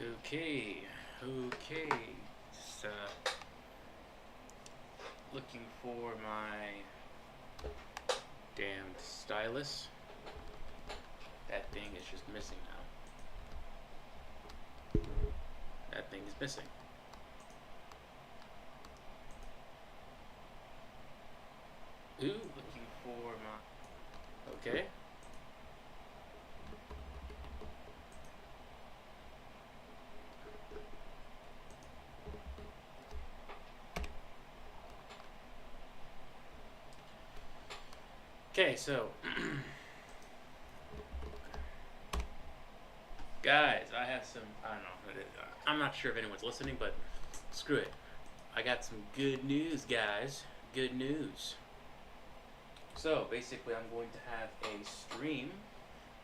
Okay, okay. Just looking for my damned stylus. That thing is just missing now. That thing is missing. Ooh, looking for my. Okay. Okay, so. Guys, I have some. I don't know. I'm not sure if anyone's listening, but screw it. I got some good news, guys. Good news. So, basically, I'm going to have a stream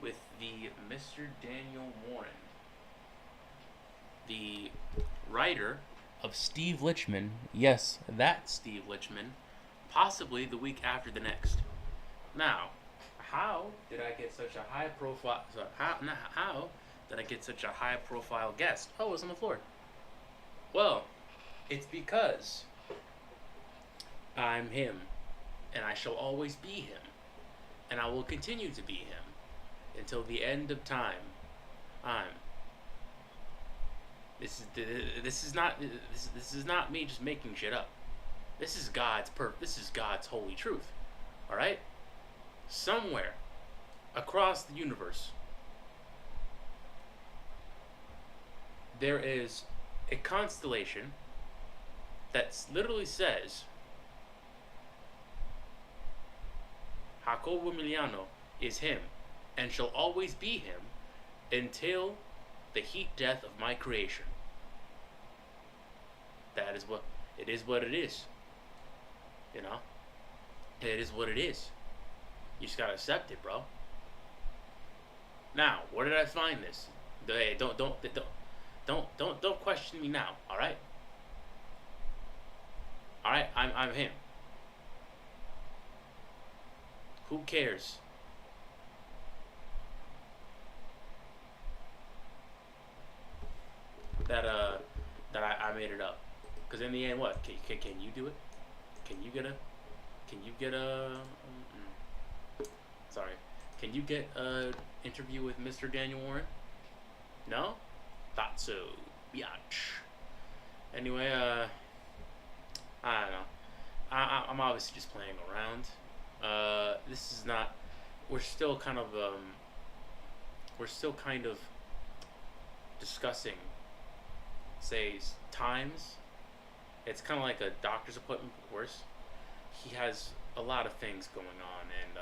with the Mr. Daniel Warren, the writer of Steve Lichman. Yes, that Steve Lichman. Possibly the week after the next. Now, how did I get such a high profile? How did I get such a high profile guest? Oh, it's on the floor. Well, it's because I'm him, and I shall always be him, and I will continue to be him until the end of time. I'm. This is not me just making shit up. This is This is God's holy truth. All right. Somewhere across the universe, there is a constellation that literally says Jacobo Emiliano is him and shall always be him until the heat death of my creation. That is what it is. What it is, you know. It is what it is. You just gotta accept it, bro. Now, where did I find this? Hey, don't question me now. All right. All right. I'm him. Who cares? That I made it up. Because in the end, what? Can you do it? Can you get a? Can you get a? Sorry. Can you get a interview with Mr. Daniel Warren? No? Thought so. Biatch. Anyway, I don't know. I'm obviously just playing around. This is not. We're still kind of we're still kind of discussing, say, times. It's kind of like a doctor's appointment, but worse. He has a lot of things going on, and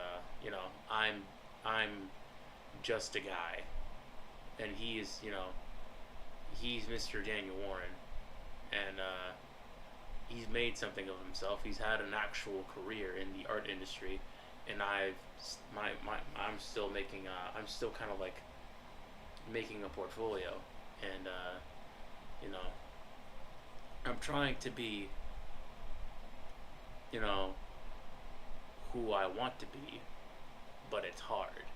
I'm just a guy, and he's Mr. Daniel Warren, and he's made something of himself. He's had an actual career in the art industry, and I'm still making I'm still kind of like making a portfolio, and you know I'm trying to be you know who I want to be, but it's hard.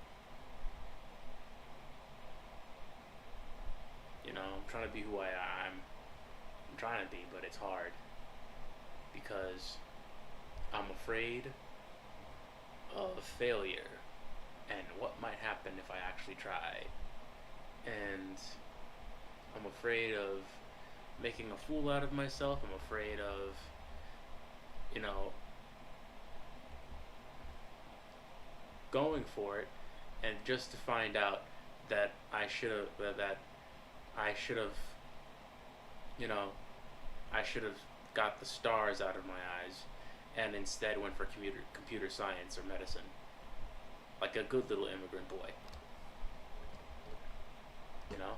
I'm trying to be who I'm trying to be, but it's hard because I'm afraid of failure and what might happen if I actually try. And I'm afraid of making a fool out of myself. I'm afraid of, you know, going for it and just to find out that I should have, you know, I should have got the stars out of my eyes and instead went for computer science or medicine. Like a good little immigrant boy. You know?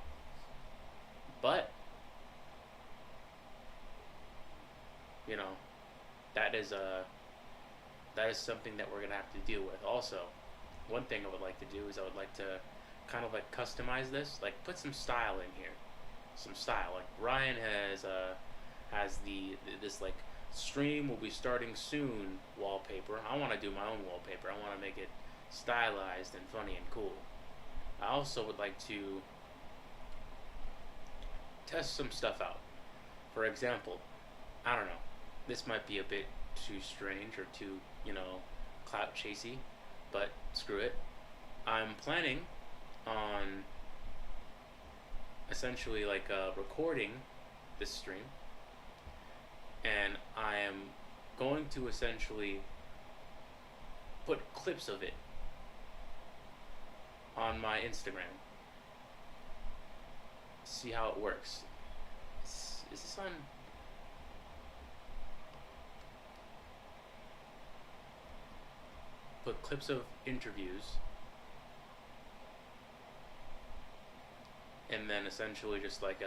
But, you know, that is something that we're gonna have to deal with. Also, one thing I would like to do is I would like to kind of like customize this, like put some style in here, some style. Like Ryan has this like stream will be starting soon wallpaper. I want to do my own wallpaper. I want to make it stylized and funny and cool. I also would like to test some stuff out. For example, I don't know. This might be a bit too strange or too, clout chasey, but screw it. I'm planning on essentially like recording this stream, and I am going to essentially put clips of it on my Instagram. See how it works. Is this on? Put clips of interviews, and then essentially just like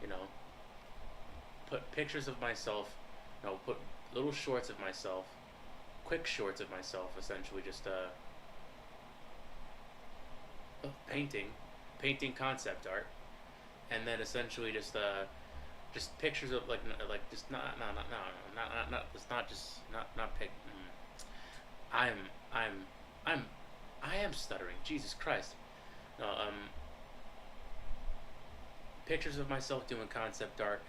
you know, put pictures of myself. No, put little shorts of myself, quick shorts of myself. Essentially, just painting concept art, and then essentially just pictures of like just not no no no no not it's not just not pic. I'm I'm I'm I am stuttering. Jesus Christ. No, pictures of myself doing concept art.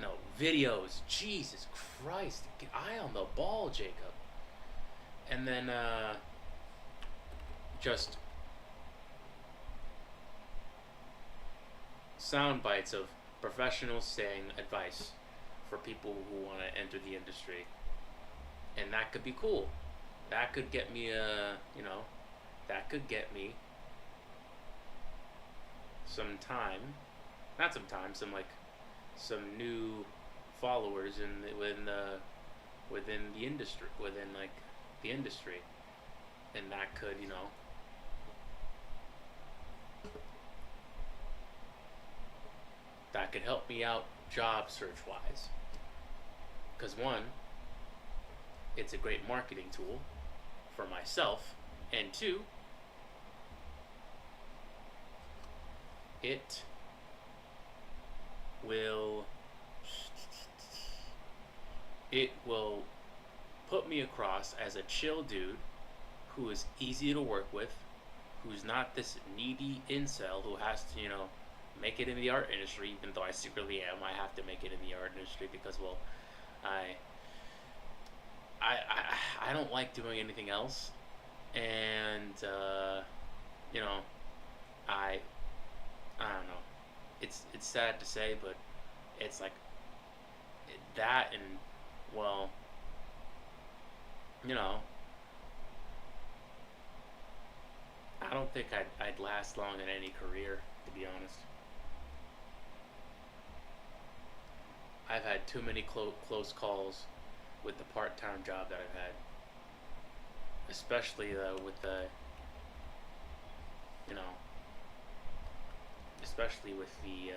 No, videos. Jesus Christ. Get eye on the ball, Jacob. And then just sound bites of professionals saying advice for people who want to enter the industry. And that could be cool. That could get me that could get me some time, not some time, some new followers within the industry, within like the industry, and that could that could help me out job search wise. Because one, it's a great marketing tool for myself, and two, it will put me across as a chill dude who is easy to work with, who's not this needy incel who has to, make it in the art industry, even though I secretly am. I have to make it in the art industry because, well, I don't like doing anything else, and I don't know. It's sad to say, but it's like that, and well, I don't think I'd last long in any career, to be honest. I've had too many close calls with the part-time job that I've had, especially with you know, especially with the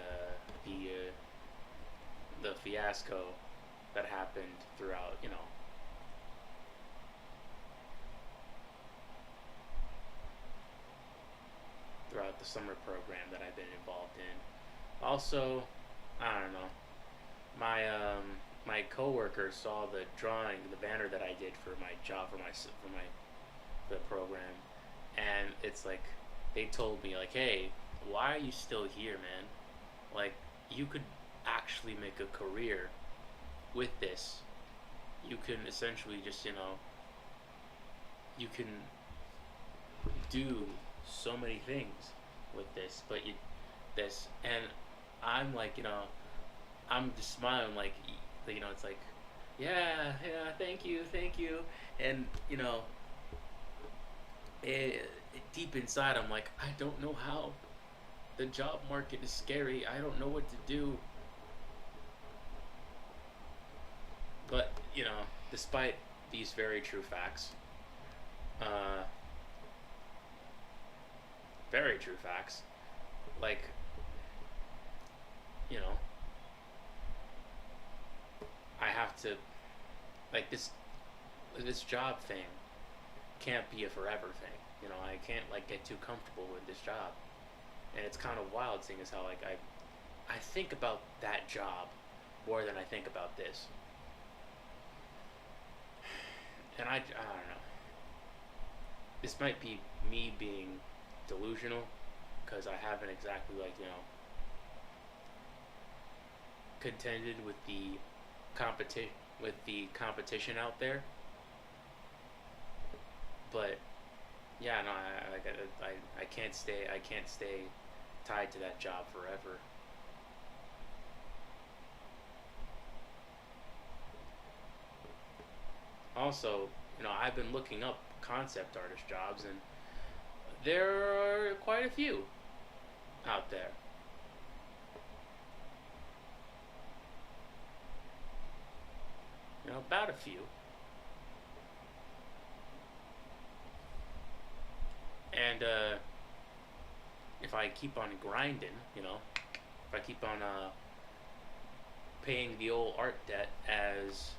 fiasco that happened throughout, throughout the summer program that I've been involved in. Also, I don't know. My coworker saw the drawing, the banner that I did for my job for the program, and it's like they told me like, "Hey, why are you still here, man? Like, you could actually make a career with this. You can essentially just, you can do so many things with this, but this." And I'm like, I'm just smiling like, it's like, yeah, yeah, thank you, and deep inside I'm like, I don't know how. The job market is scary. I don't know what to do. But despite these very true facts, uh, very true facts, like, you know, I have to, like, this job thing can't be a forever thing. I can't like get too comfortable with this job, and it's kind of wild seeing as how like I think about that job more than I think about this, and I don't know. This might be me being delusional because I haven't exactly like contended with the competition out there. But yeah, no, I can't stay tied to that job forever. Also, I've been looking up concept artist jobs, and there are quite a few out there. About a few. And if I keep on grinding, if I keep on paying the old art debt, as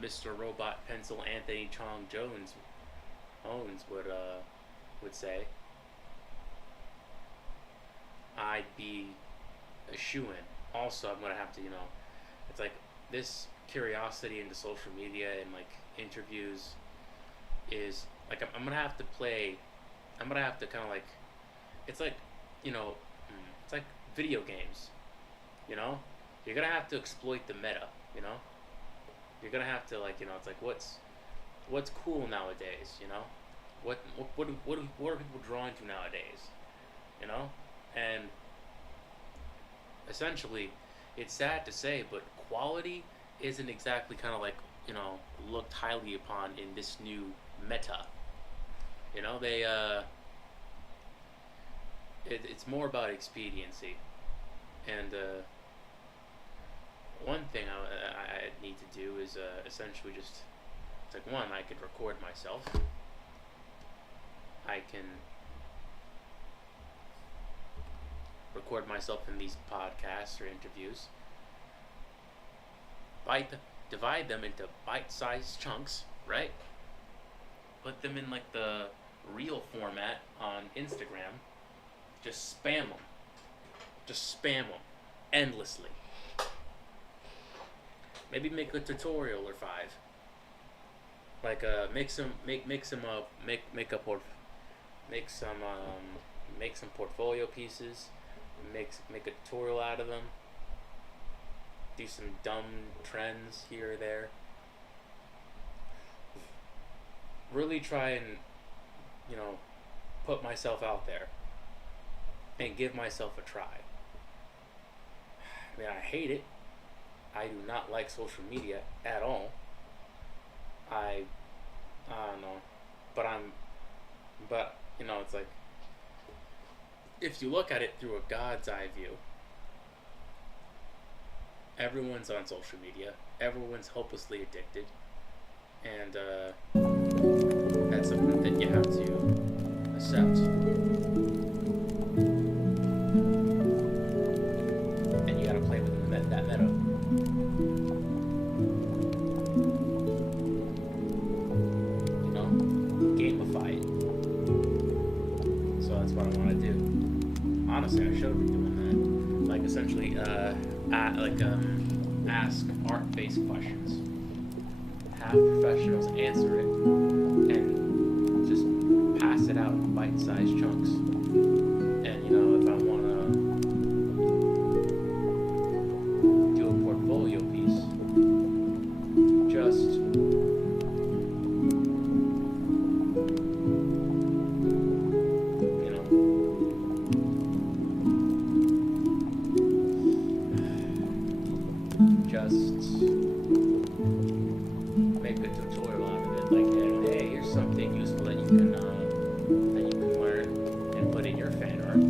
Mr. Robot Pencil Anthony Chong Jones Owens would say, I'd be a shoo-in. Also, I'm gonna have to, it's like this curiosity into social media and like interviews is like I'm gonna have to play. I'm gonna have to kind of like, it's like, it's like video games. You know, you're gonna have to exploit the meta. You're gonna have to like, it's like what's cool nowadays. What are people drawing to nowadays? And essentially, it's sad to say, but quality isn't exactly kind of like, looked highly upon in this new meta. They it's more about expediency. And one thing I need to do is essentially just, it's like, one, I could record myself. I can record myself in these podcasts or interviews, divide them into bite-sized chunks, right? Put them in like the reel format on Instagram. Just spam them endlessly. Maybe make a tutorial or 5. Like make some portfolio pieces. Make a tutorial out of them. Do some dumb trends here or there. Really try and, put myself out there and give myself a try. I mean, I hate it. I do not like social media at all. I don't know, but it's like, if you look at it through a God's eye view, everyone's on social media. Everyone's hopelessly addicted. And that's something that you have to accept. And you gotta play within that meta. Gamify it. So that's what I want to do. Honestly, I should have been doing that. Like, essentially, ask art-based questions. Have professionals answer it, and just pass it out in bite-sized chunks. And if I want to do a portfolio piece, just make a tutorial out of it. Like, hey, here's something useful that you can learn and put in your fan art.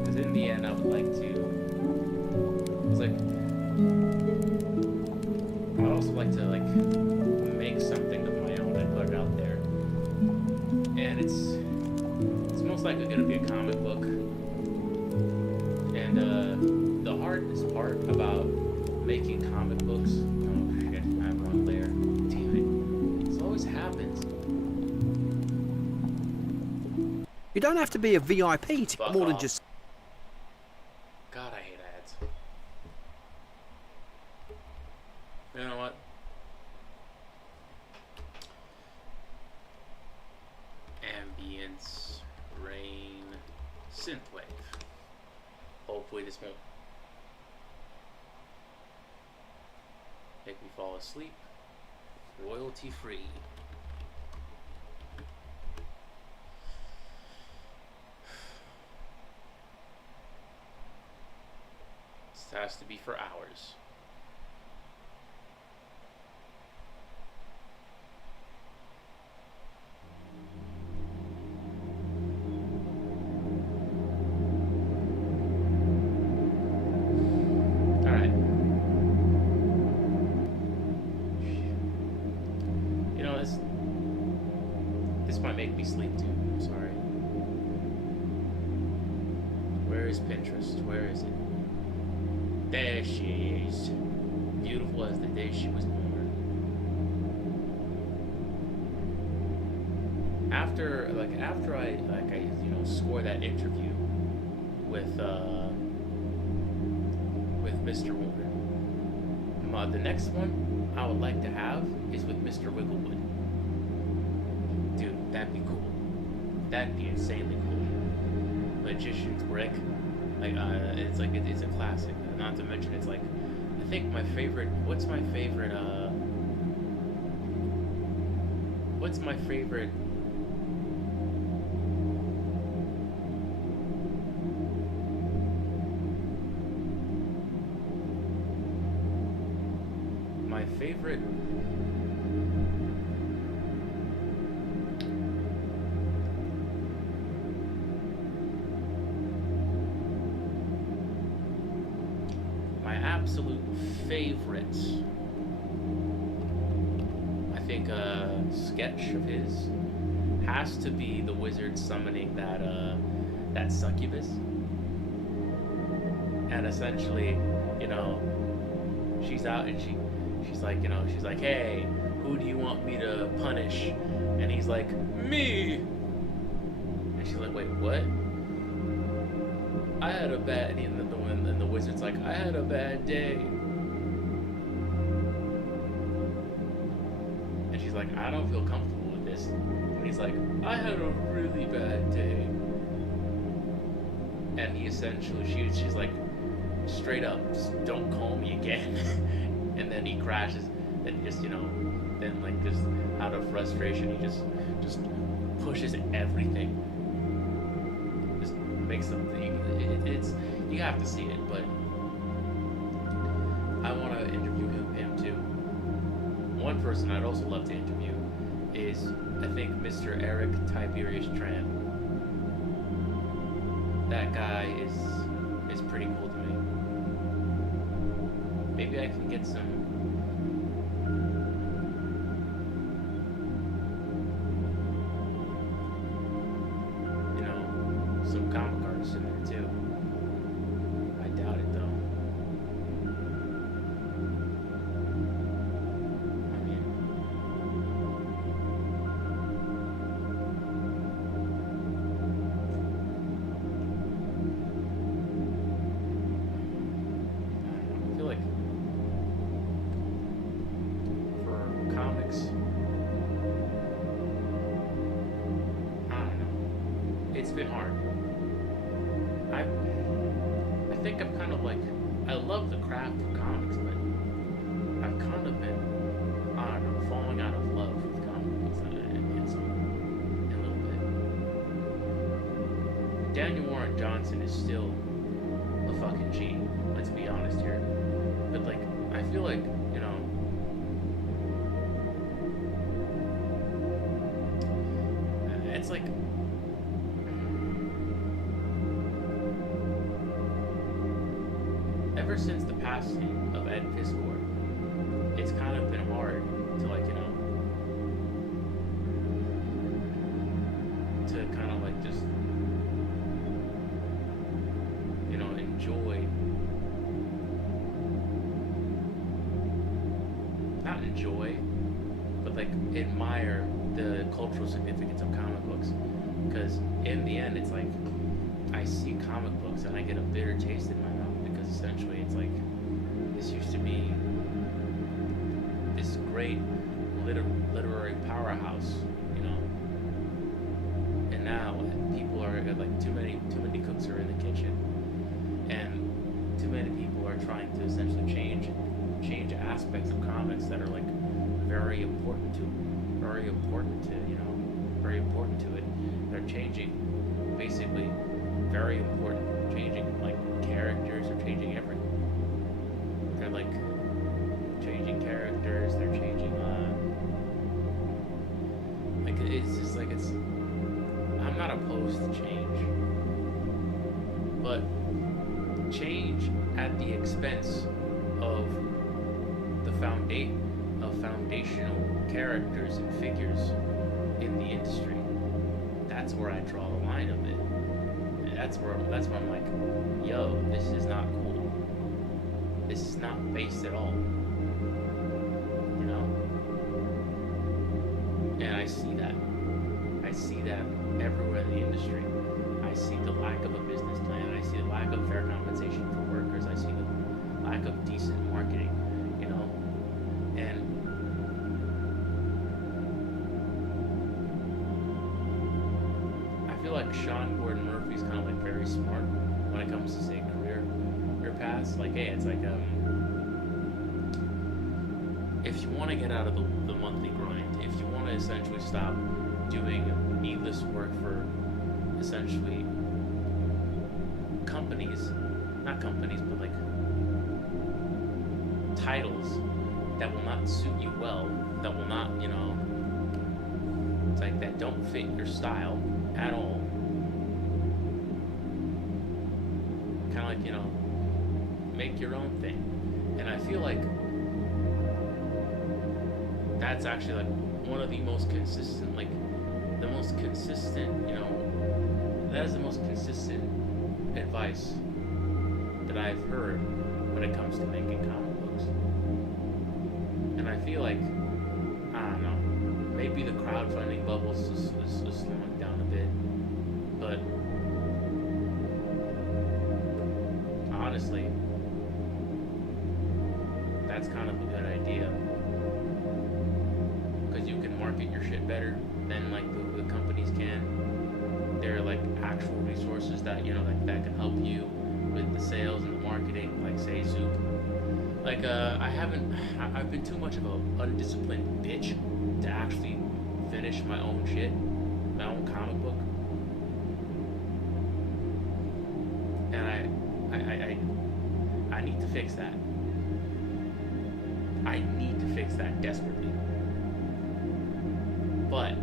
Because in the end, I would like to. It's like, I'd also like to make something of my own and put it out there. And it's most likely going to be a comic book. And the hardest part about making comic books, oh shit, I have one layer. Damn it. This always happens. You don't have to be a VIP to get more than just... God, I hate ads. You know what? synthwave. Hopefully this won't make me fall asleep. Royalty free. This has to be for hours. Make me sleep too. I'm sorry. Where is Pinterest? Where is it? There she is. Beautiful as the day she was born. After I score that interview with Mr. Warner. The next one I would like to have is with Mr. Wigglewood. Dude, that'd be cool. That'd be insanely cool. Magician's Brick, it's a classic. Not to mention, it's like, I think my favorite. What's my favorite? My favorite. Absolute favorite, I think, sketch of his has to be the wizard summoning that succubus, and essentially, she's out and she's like, hey, who do you want me to punish? And he's like, me. And she's like, wait, what? I had a bad, and the wizard's like, I had a bad day. And she's like, I don't feel comfortable with this. And he's like, I had a really bad day. And he essentially, she's like, straight up, just don't call me again. And then he crashes, and just, then like just out of frustration, he just pushes everything. Just makes something. It's you have to see it, but I want to interview him too. One person I'd also love to interview is, I think, Mr. Eric Tiberius Tran. That guy is pretty cool to me. Maybe I can get some. Some comic artists in there too. I doubt it though. I mean, I feel like for comics, I don't know. It's been hard. I think I'm kind of like, I love the craft of comics, but I've kind of been, I don't know, falling out of love with comic books in a little bit. Daniel Warren Johnson is still a fucking G, let's be honest here. But like, I feel like, it's like, ever since the passing of Ed Piskor, it's kind of been hard to to kind of like just, not enjoy, but like admire the cultural significance of comic books. Because in the end, it's like, I see comic books and I get a bitter taste in my mouth, because essentially it's like, this used to be this great literary powerhouse, and now people are got like too many cooks are in the kitchen, and too many people are trying to essentially change aspects of comics that are like very important to very important to it. They're changing basically very important, changing like characters, or changing everything. They're like changing characters, they're changing like it's just like it's I'm not opposed to change, but change at the expense of the foundational characters and figures in the industry. That's where I draw the line of it. And that's where I'm like, yo, this is not cool. This is not based at all. You know? And I see that. I see that everywhere in the industry. I see the lack of a business plan. I see the lack of fair compensation for workers. I see the lack of decent marketing, you know? And I feel like Sean Gordon Murphy's kind of like very smart when it comes to, say, career paths. Like, hey, it's like, if you want to get out of the monthly grind, if you want to essentially stop doing needless work for essentially not companies, but like titles that will not suit you well, that will not, you know, it's like that don't fit your style at all. Kind of like, you know, make your own thing. And I feel like that's actually like one of the most consistent, like the most consistent, you know, that is the most consistent advice that I've heard when it comes to making comic books. And I feel like, I don't know, maybe the crowdfunding bubble is slowing down a bit, but honestly, that's kind of a good idea, because you can market your shit better than like the companies can. There are like actual resources that, you know, that can help you with the sales and the marketing, like say Zoop. Like I've been too much of an undisciplined bitch to actually finish my own shit, my own comic book. And I need to fix that. I need to fix that desperately. But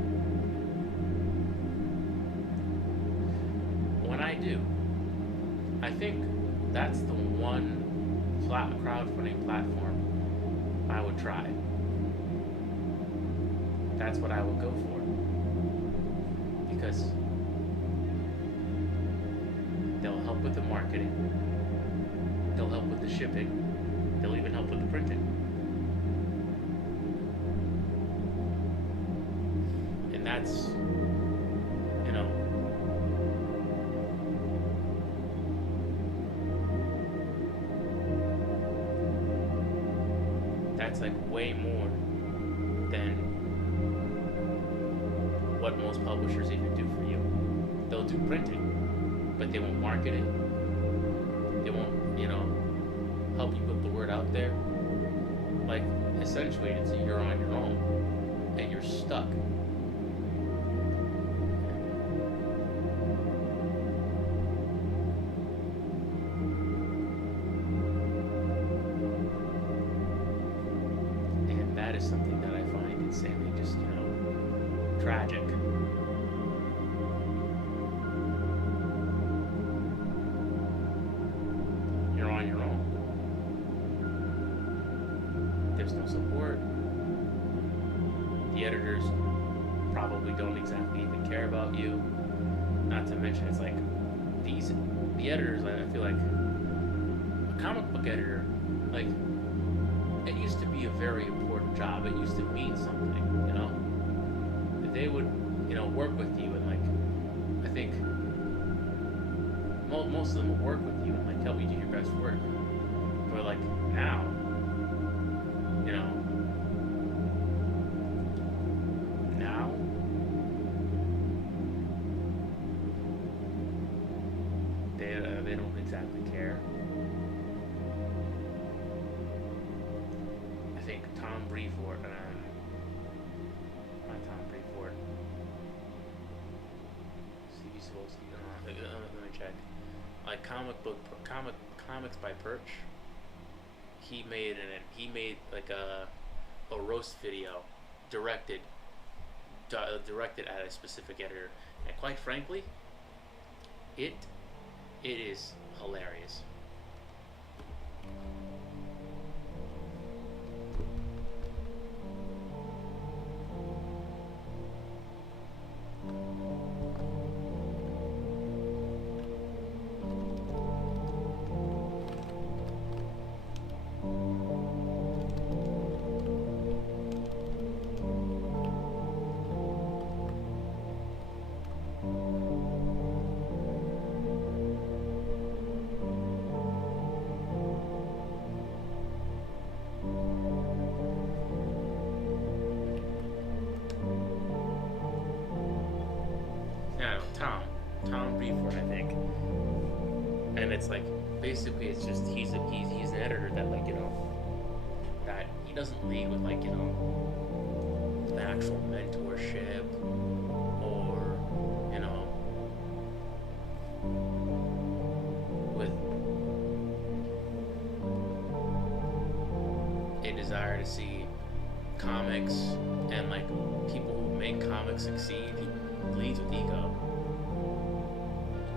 when I do, I think that's the one crowdfunding platform I would try. That's what I would go for. Because they'll help with the marketing, they'll help with the shipping, they'll even help with the printing. And that's, you know, that's like way more than what most publishers even do for you. They'll do printing, but they won't market it. They won't, you know, help you put the word out there. Like, essentially, it's you're on your own, and you're stuck. And that is something that I find insanely just, you know, tragic. You're on your own. There's no support. The editors probably don't exactly even care about you. Not to mention, it's like the editors, I feel like a comic book editor, like, it used to be a very important job. It used to mean something, you know? They would, you know, work with you, and like, I think most of them will work with you and like help you do your best work. But like now, you know, Brevoort. Not Tom Brevoort. C.G. Cebulski. Let me check. Like comics by Perch. He made like a roast video, directed at a specific editor, and quite frankly, it is hilarious. Tom Brevoort, I think. And it's like, basically, it's just he's an editor that, like, you know, that he doesn't lead with, like, you know, the actual mentorship or, you know, with a desire to see comics and, like, people who make comics succeed. He leads with ego.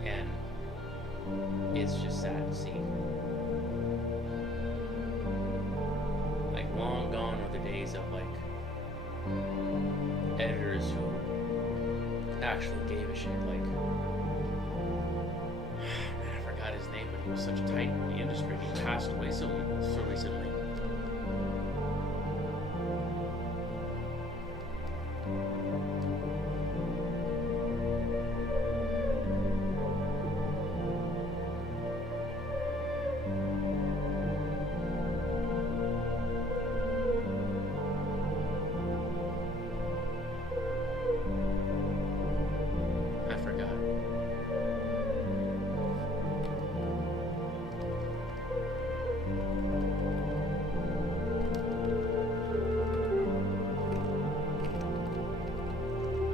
And it's just sad to see. Like, long gone are the days of, like, editors who actually gave a shit. Like, man, I forgot his name, but he was such a titan in the industry. He passed away so recently.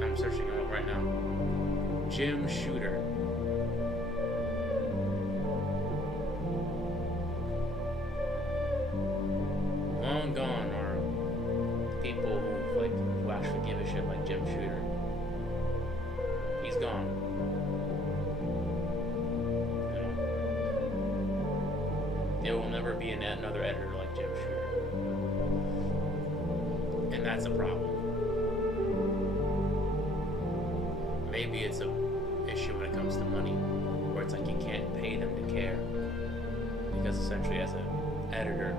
I'm searching him up right now. Jim Shooter. Long gone are people who actually give a shit like Jim Shooter. He's gone. You know? There will never be another editor like Jim Shooter. And that's a problem. Maybe it's an issue when it comes to money, where it's like you can't pay them to care, because essentially as an editor,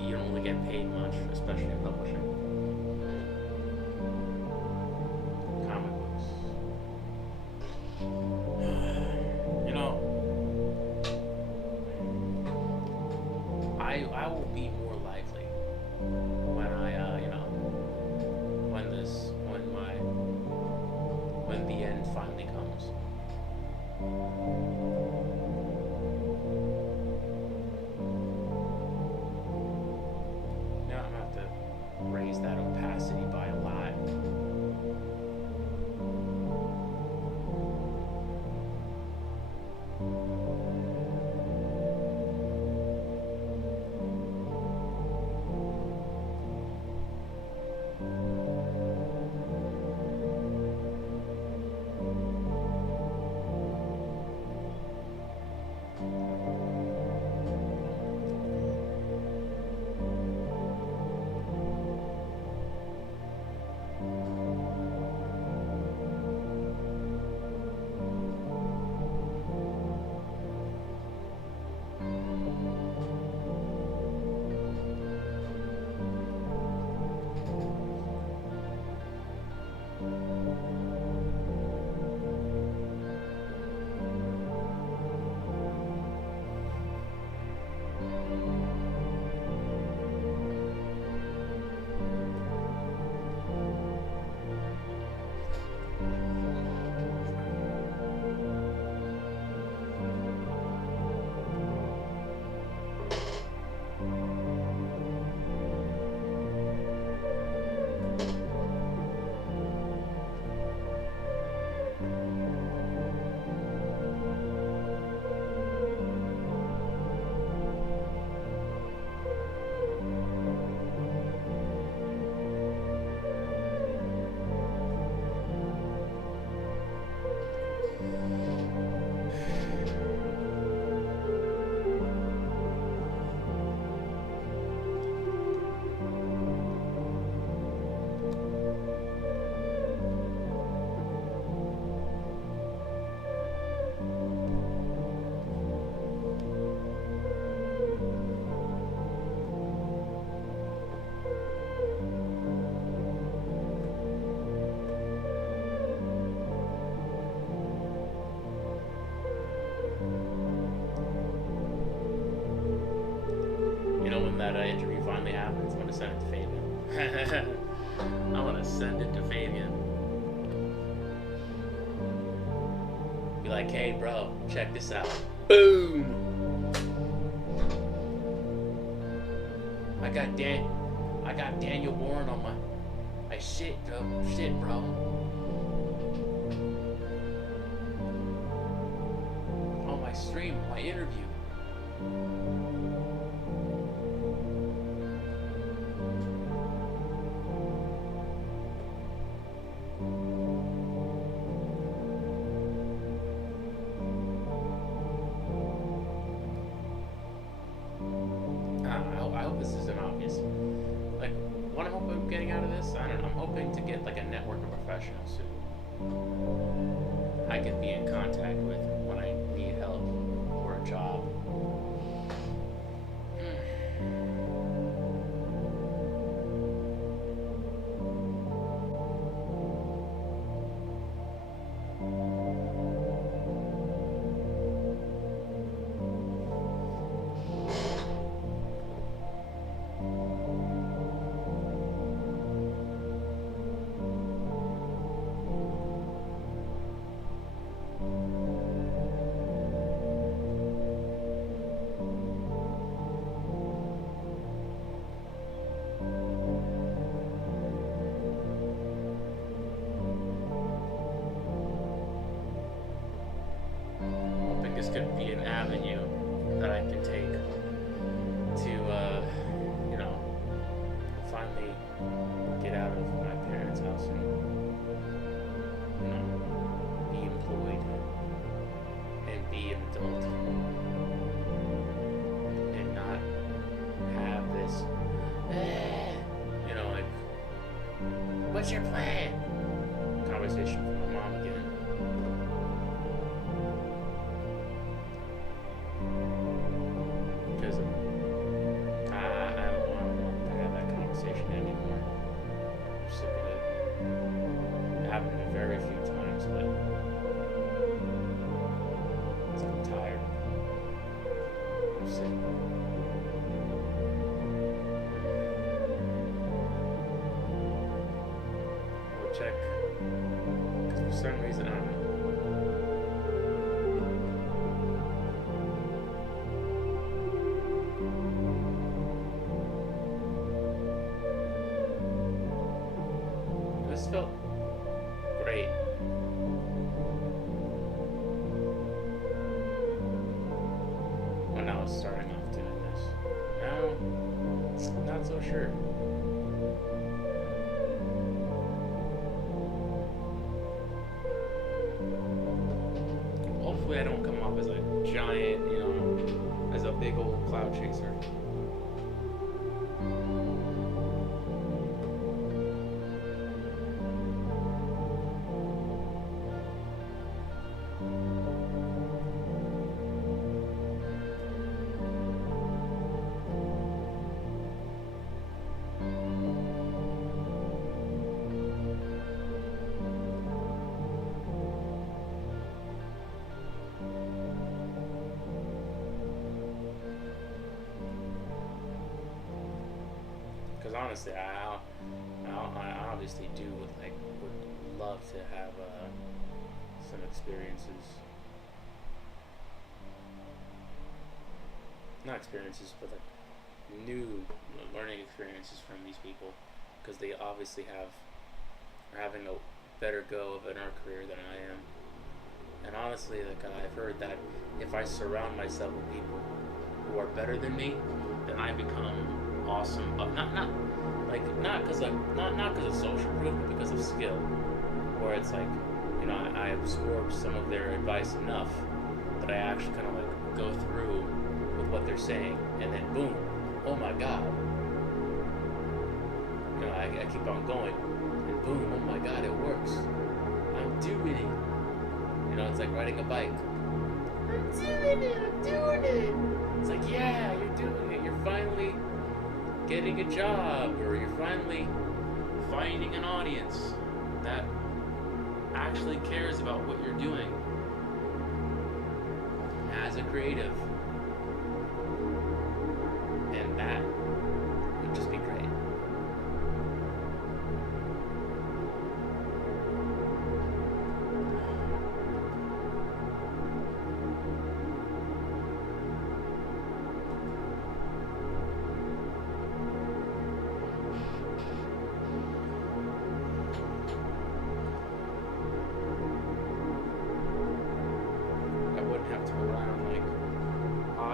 you don't really get paid much, especially in publishing. Comic books. You know, I will be more likely when when the end finally comes. Raise that opacity by a lot. when that interview finally happens, I'm gonna send it to Fabian. I want to send it to Fabian. Be like, hey, bro, check this out. Boom. I got Daniel Warren on my shit, bro. On my stream, my interview. I hope this isn't obvious. Like, what I'm hoping I'm getting out of this, I don't know. I'm hoping to get like a network of professionals who I can be in contact with when I need help or a job. This could be an avenue that I can take to, finally get out of my parents' house and, be employed and be an adult and not have this, what's your plan? Conversation with my mom again. Because I don't want to have that conversation anymore. I'm sick of it. It happened very few times, but I'm tired. I'm sick. We'll check. Because for some reason, I don't know. This felt great. When I was starting off doing this. Now, I'm not so sure. Hopefully I don't come off as a giant, as a big old cloud chaser. Because honestly, I obviously would love to have some experiences. Not experiences, but like new learning experiences from these people, because they obviously are having a better go of an art career than I am. And honestly, I've heard that if I surround myself with people who are better than me, then I become awesome. But not because of social proof, but because of skill. Where it's like, I absorb some of their advice enough that I actually kind of go through with what they're saying, and then boom, oh my god, I keep on going, and boom, oh my god, it works. I'm doing it. It's like riding a bike. I'm doing it. It's like, yeah, you're doing it. You're finally getting a job, or you're finally finding an audience that actually cares about what you're doing as a creative. And that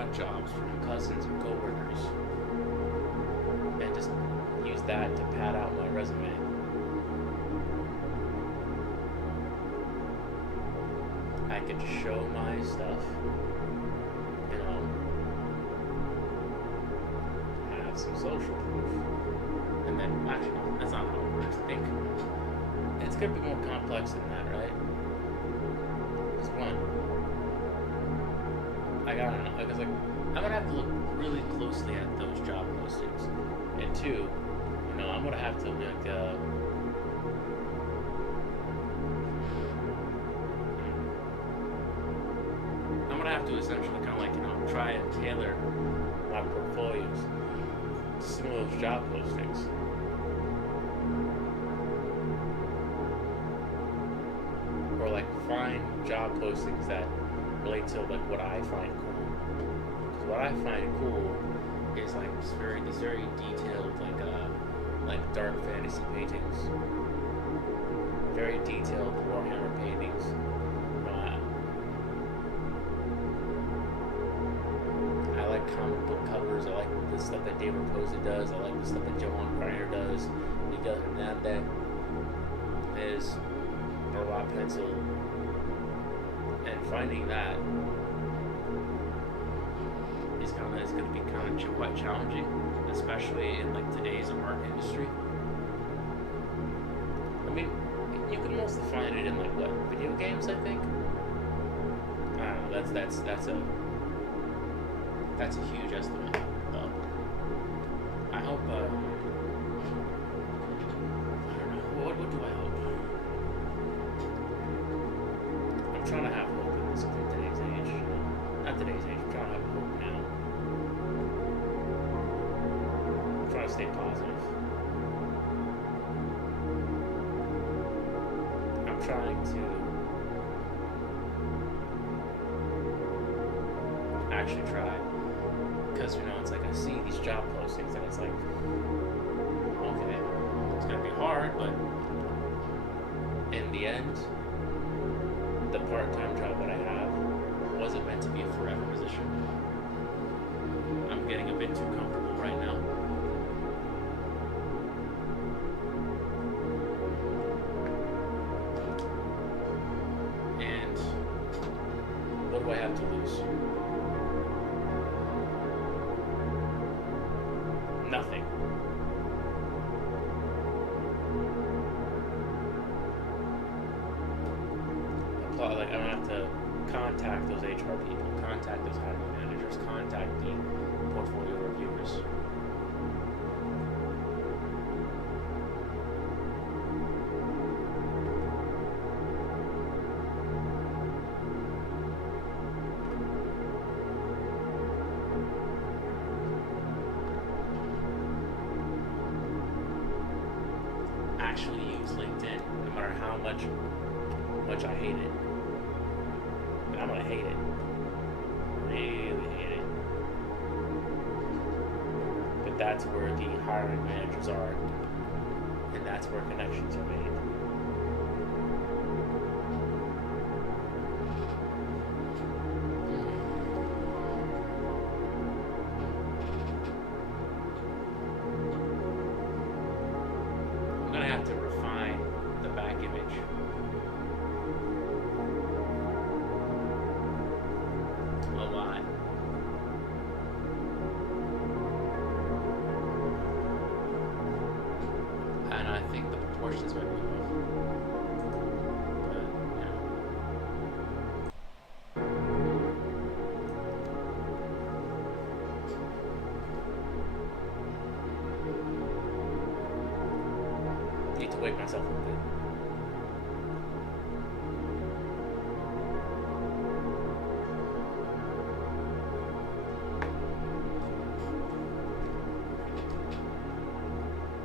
odd jobs from cousins and coworkers and just use that to pad out my resume. I could show my stuff, you know, have some social proof, and then, actually, no, that's not how it works. I think it's gonna be more complex than that, right? Because one, I gotta know, because like, I'm gonna have to look really closely at those job postings, and two, you know, I'm gonna have to like, I'm gonna have to essentially kind of like, you know, try and tailor my portfolios to some of those job postings. Or like find job postings that relate to like what I find cool. Because what I find cool is like these very detailed like dark fantasy paintings, very detailed Warhammer paintings. I like comic book covers. I like the stuff that David Raposa does. I like the stuff that Johan Kreiner does. Miguel Hernandez, Robot Pencil, and finding that is going to be kind of quite challenging, especially in like today's art industry. I mean, you can mostly find it in like what, video games, I think. I don't know. That's a huge estimate, though. I hope. I don't know. What do I hope? I'm trying to have hope in today's age. Not today's age. I'm trying to have hope now. I'm trying to stay positive. I'm trying to actually try, because you know, it's like I see these job postings and it's like, okay, it's gonna be hard, but in the end, the part-time job that I have wasn't meant to be a forever position. I'm getting a bit too comfortable right now. And what do I have to lose? Nothing. Like, I'm gonna have to contact those HR people, contact those hiring managers, contact the portfolio reviewers. Actually use LinkedIn, no matter how much I hate it. And I'm gonna hate it. Really hate it. But that's where the hiring managers are, and that's where connections are made. I'm gonna have to refine the back image. A lot. And I think the proportions might be off. But, you know. Need to wake myself up a bit.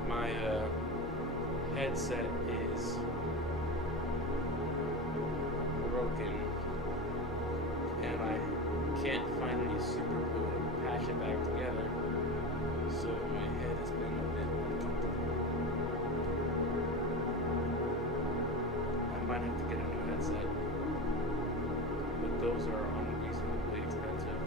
My headset is broken, and I can't find any super glue to patch it back together, so my head has been a bit uncomfortable. I might have to get a new headset, but those are unreasonably expensive.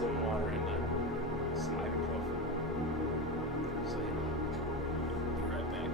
some water in there. Some ibuprofen. So yeah. Be right back.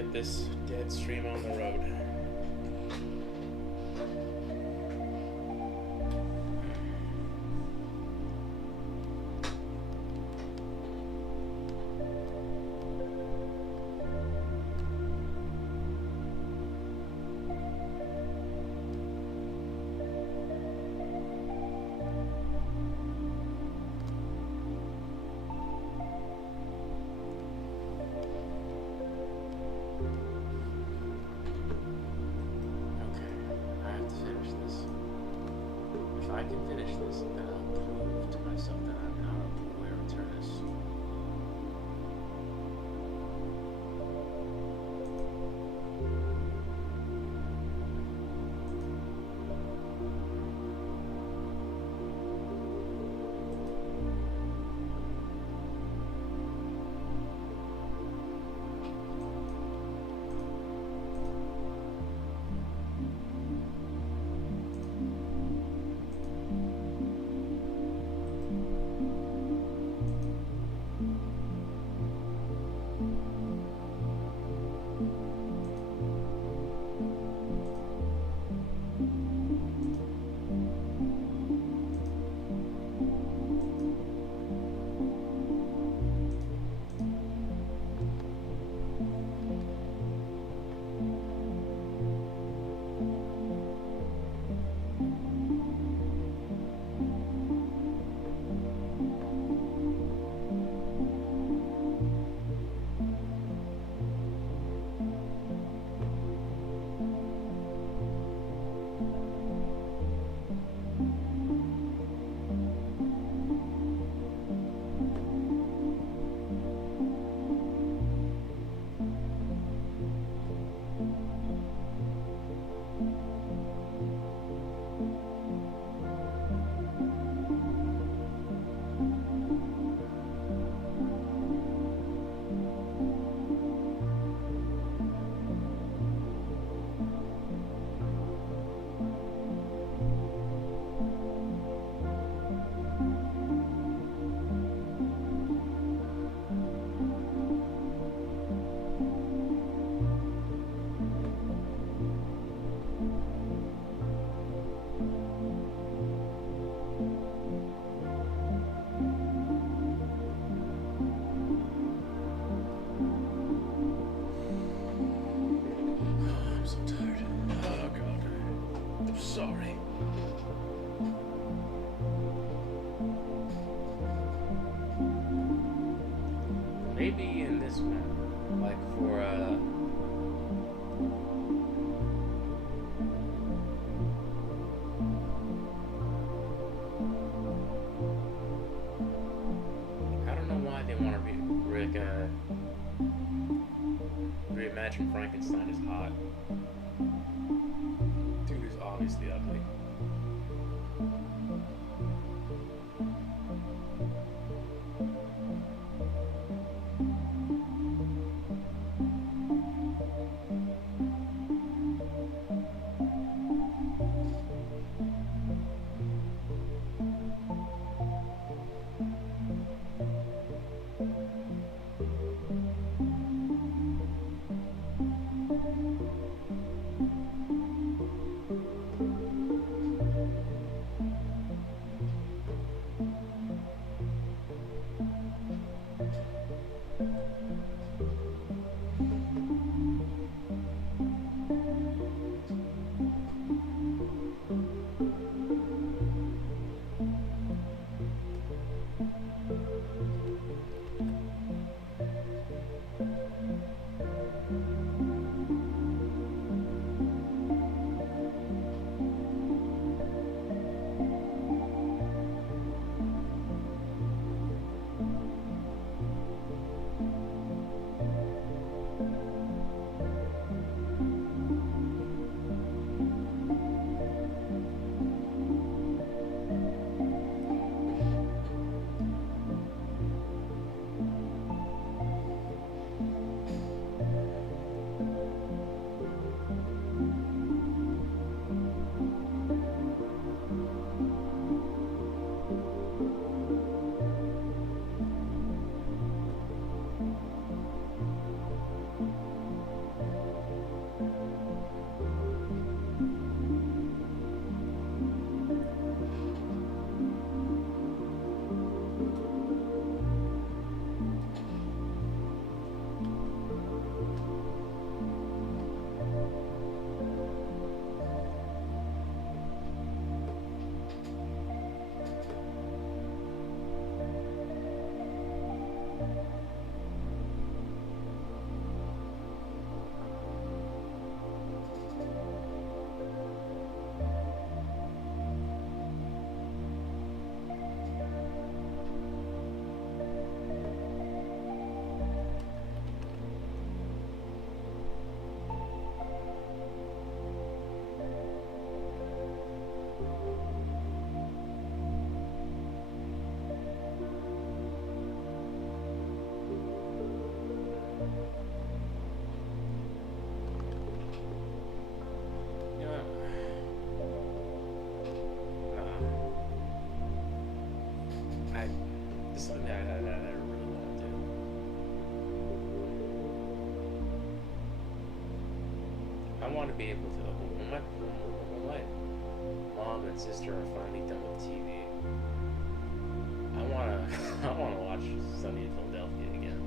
get this dead stream on the road. If I can finish this, then I'll prove to myself that I'm not a Puer Eternus. Sorry. Maybe in this map, like for I don't know why they want to reimagine Frankenstein as hot. Dude is obviously ugly. want to be able to. When my mom and sister are finally done with TV, I wanna I wanna watch Sunny in Philadelphia again.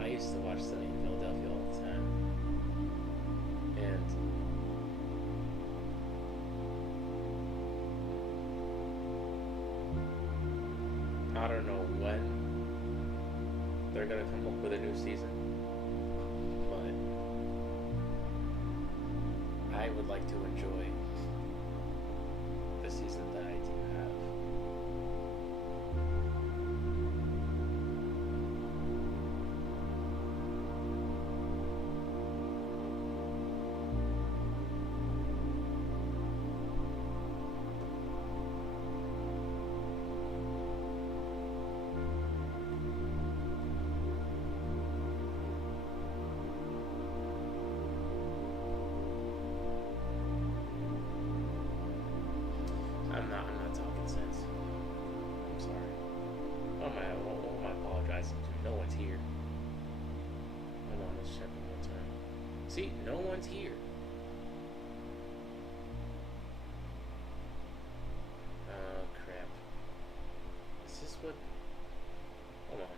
I used to watch Sunny in Philadelphia all the time, and I don't know when they're gonna come up with a new season, but I would like to enjoy the season that I do have. I'm not talking sense. I'm sorry. What am I apologizing to? No one's here. Hold on, let's check one more time. See, no one's here. Oh, crap. Is this what... Hold on.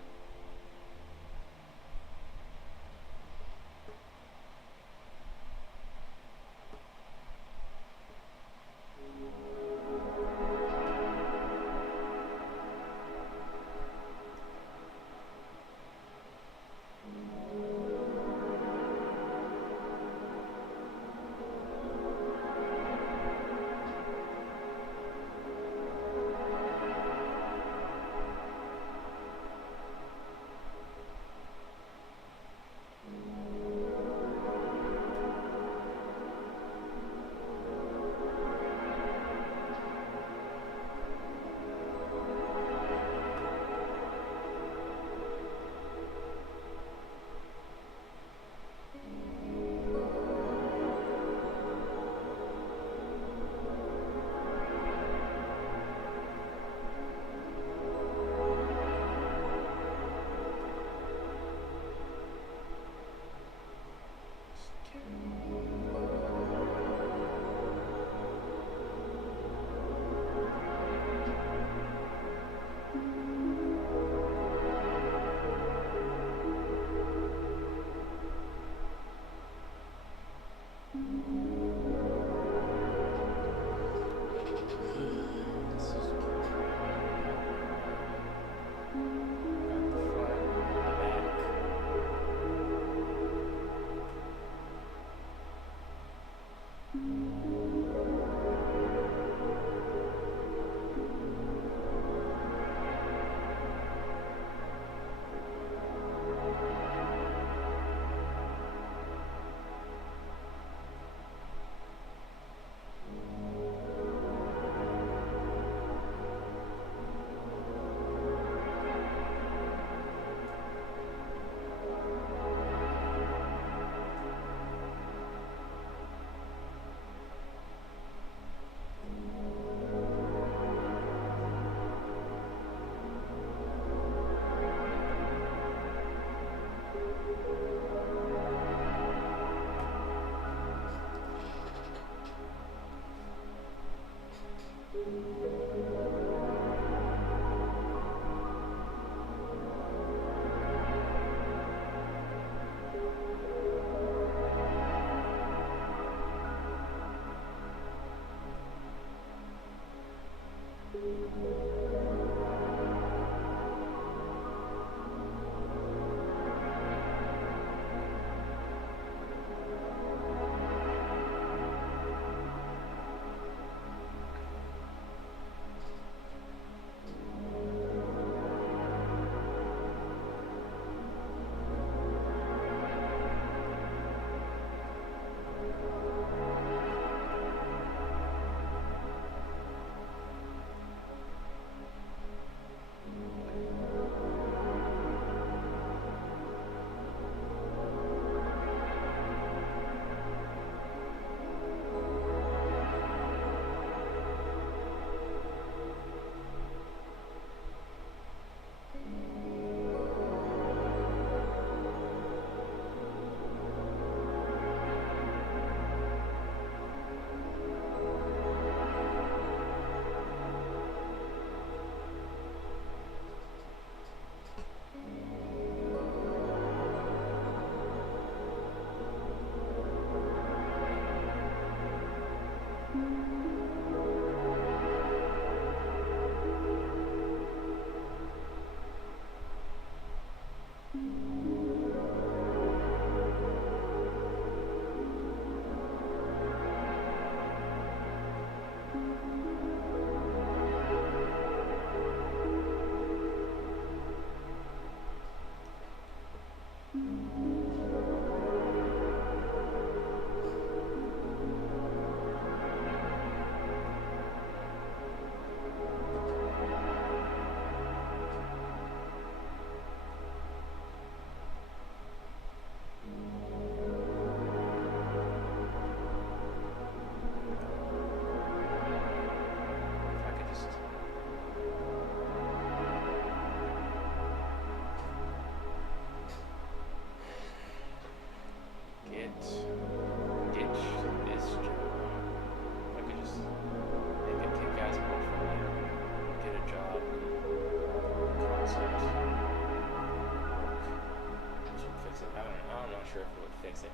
fix it.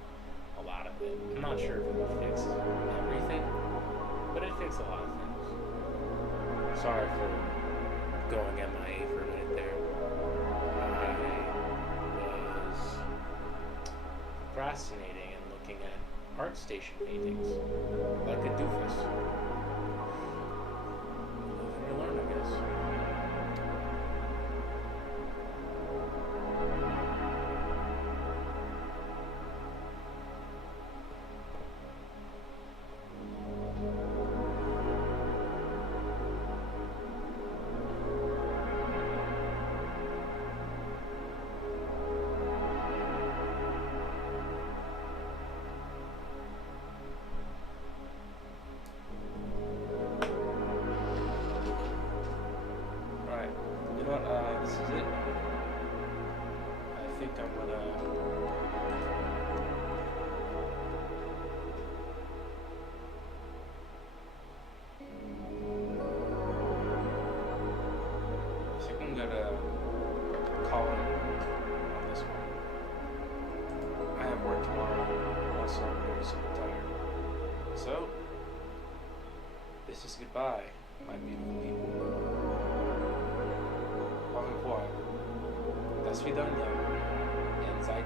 A lot of it. I'm not sure if it will fix everything, but it fixed a lot of things. Sorry for going MIA for a minute there. I was procrastinating and looking at art station paintings, like a doofus. Living to learn, I guess. Alright, you know what, this is it. I think I'm gonna... call it on this one. I have work tomorrow, also I'm very super tired. So, this is goodbye, my beautiful people. Au revoir. До свидания. And seid